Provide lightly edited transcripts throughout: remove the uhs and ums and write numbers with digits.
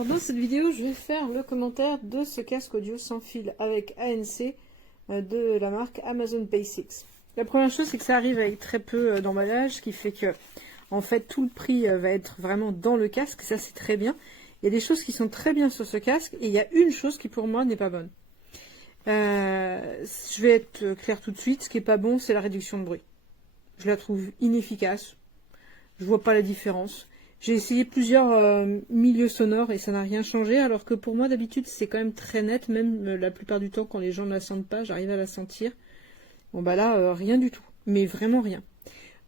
Alors dans cette vidéo, je vais faire le commentaire de ce casque audio sans fil avec ANC de la marque Amazon Basics. La première chose, c'est que ça arrive avec très peu d'emballage, ce qui fait que en fait tout le prix va être vraiment dans le casque. Ça, c'est très bien. Il y a des choses qui sont très bien sur ce casque et il y a une chose qui pour moi n'est pas bonne. Je vais être claire tout de suite. Ce qui est pas bon, c'est la réduction de bruit. Je la trouve inefficace. Je vois pas la différence. J'ai essayé plusieurs milieux sonores et ça n'a rien changé, alors que pour moi d'habitude c'est quand même très net, même la plupart du temps quand les gens ne la sentent pas, j'arrive à la sentir. Bon bah là, rien du tout, mais vraiment rien.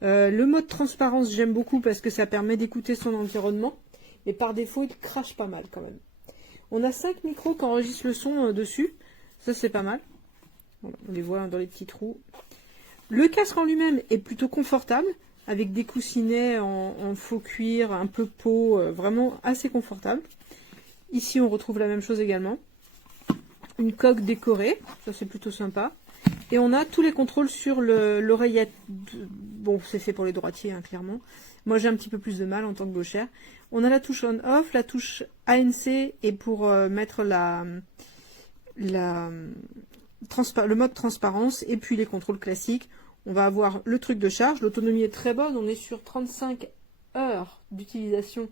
Le mode transparence j'aime beaucoup parce que ça permet d'écouter son environnement, mais par défaut il crache pas mal quand même. On a 5 micros qui enregistrent le son dessus, ça c'est pas mal. Voilà, on les voit dans les petits trous. Le casque en lui-même est plutôt confortable, avec des coussinets en faux cuir, un peu peau, vraiment assez confortable. Ici, on retrouve la même chose également. Une coque décorée, ça c'est plutôt sympa. Et on a tous les contrôles sur l'oreillette. Bon, c'est fait pour les droitiers, hein, clairement. Moi, j'ai un petit peu plus de mal en tant que gauchère. On a la touche on-off, la touche ANC, et pour mettre le mode transparence, et puis les contrôles classiques. On va avoir le truc de charge, l'autonomie est très bonne, on est sur 35 heures d'utilisation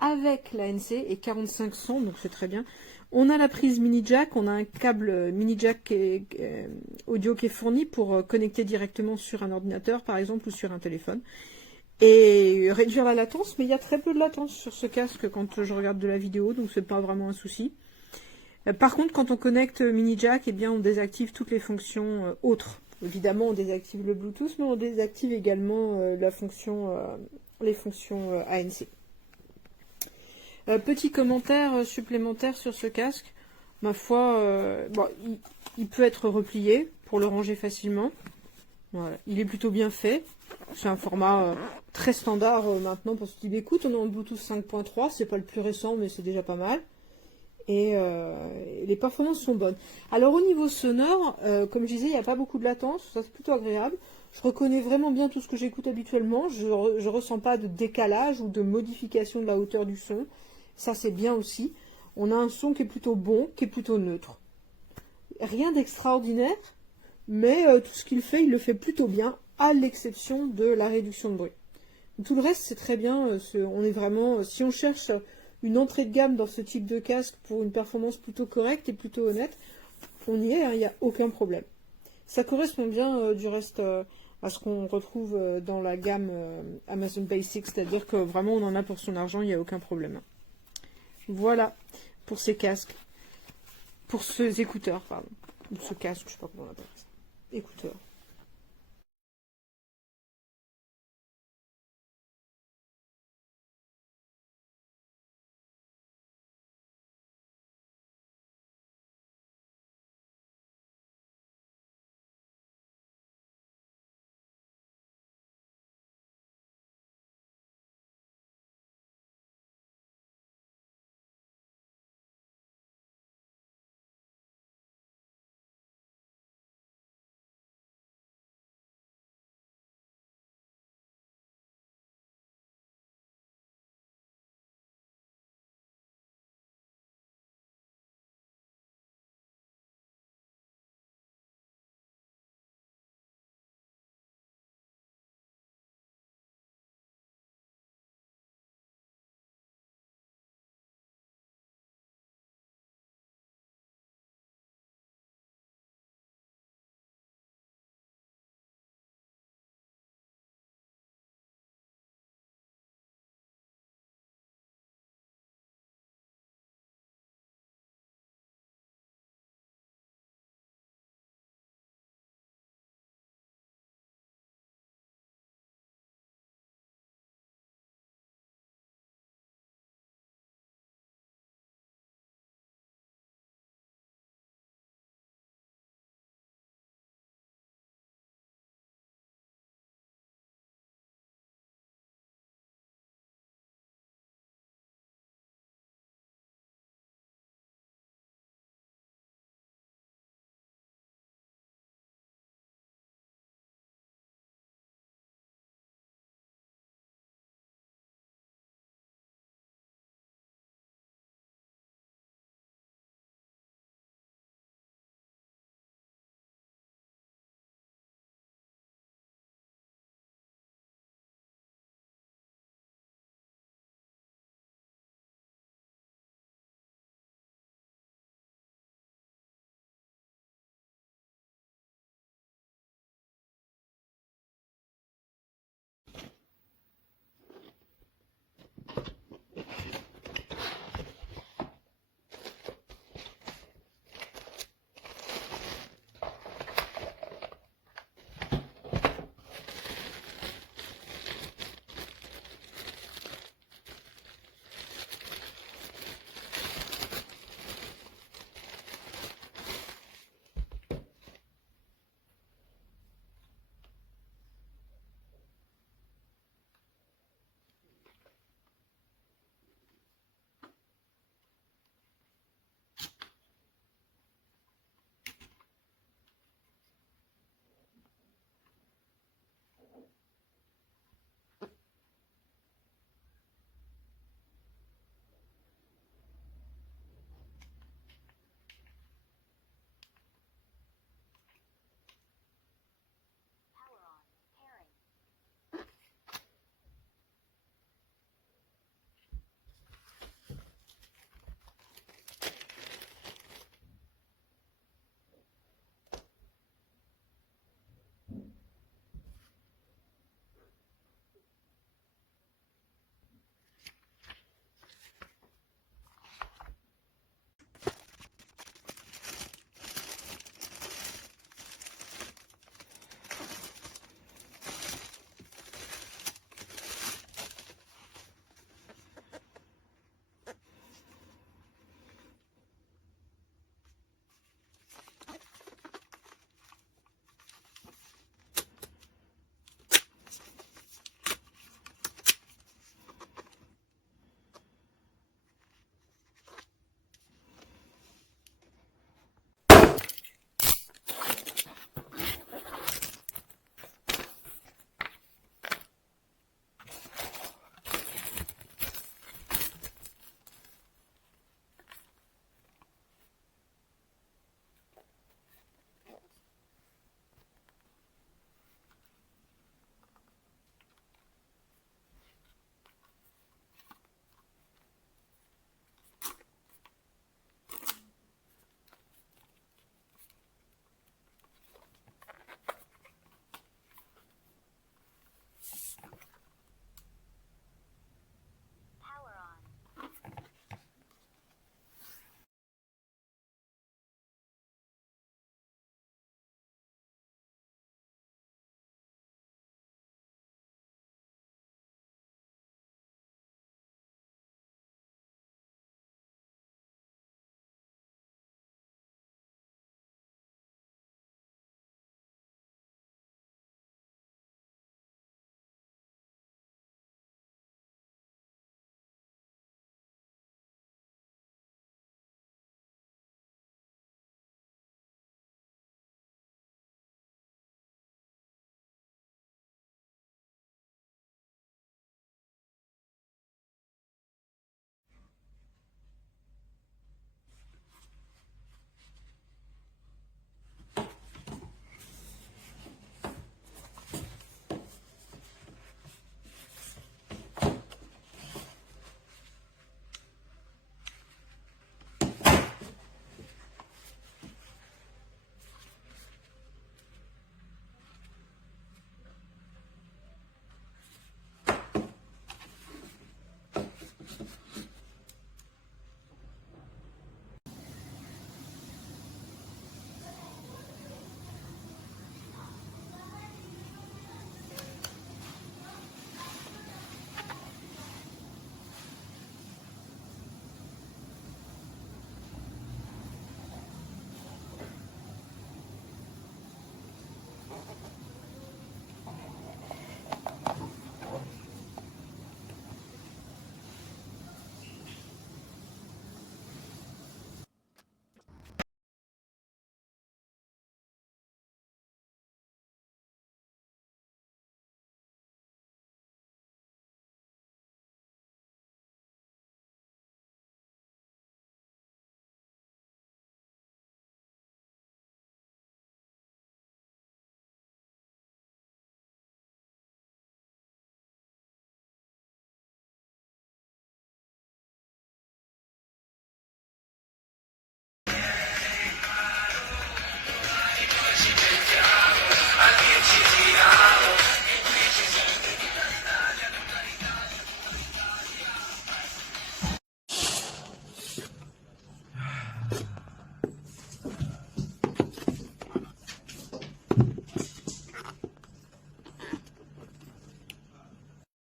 avec l'ANC et 45 sons, donc c'est très bien. On a la prise mini jack, on a un câble mini jack audio qui est fourni pour connecter directement sur un ordinateur par exemple ou sur un téléphone. Et réduire la latence, mais il y a très peu de latence sur ce casque quand je regarde de la vidéo, donc c'est pas vraiment un souci. Par contre, quand on connecte mini jack, eh bien on désactive toutes les fonctions autres. Évidemment, on désactive le Bluetooth, mais on désactive également les fonctions ANC. Petit commentaire supplémentaire sur ce casque. Ma foi, bon, il peut être replié pour le ranger facilement. Voilà. Il est plutôt bien fait. C'est un format très standard maintenant pour ce type d'écoute. On est en Bluetooth 5.3, c'est pas le plus récent, mais c'est déjà pas mal. Et les performances sont bonnes. Alors au niveau sonore, comme je disais, il n'y a pas beaucoup de latence, ça c'est plutôt agréable. Je reconnais vraiment bien tout ce que j'écoute habituellement, je ne ressens pas de décalage ou de modification de la hauteur du son. Ça c'est bien aussi. On a un son qui est plutôt bon, qui est plutôt neutre. Rien d'extraordinaire, mais tout ce qu'il fait, il le fait plutôt bien, à l'exception de la réduction de bruit. Tout le reste c'est très bien, on est vraiment, si on cherche une entrée de gamme dans ce type de casque pour une performance plutôt correcte et plutôt honnête, on y est, hein, il n'y a aucun problème. Ça correspond bien du reste à ce qu'on retrouve dans la gamme Amazon Basics, c'est-à-dire que vraiment on en a pour son argent, il n'y a aucun problème. Voilà pour ces casques, pour ces écouteurs, pardon, ou ce casque, je ne sais pas comment on appelle ça, écouteurs.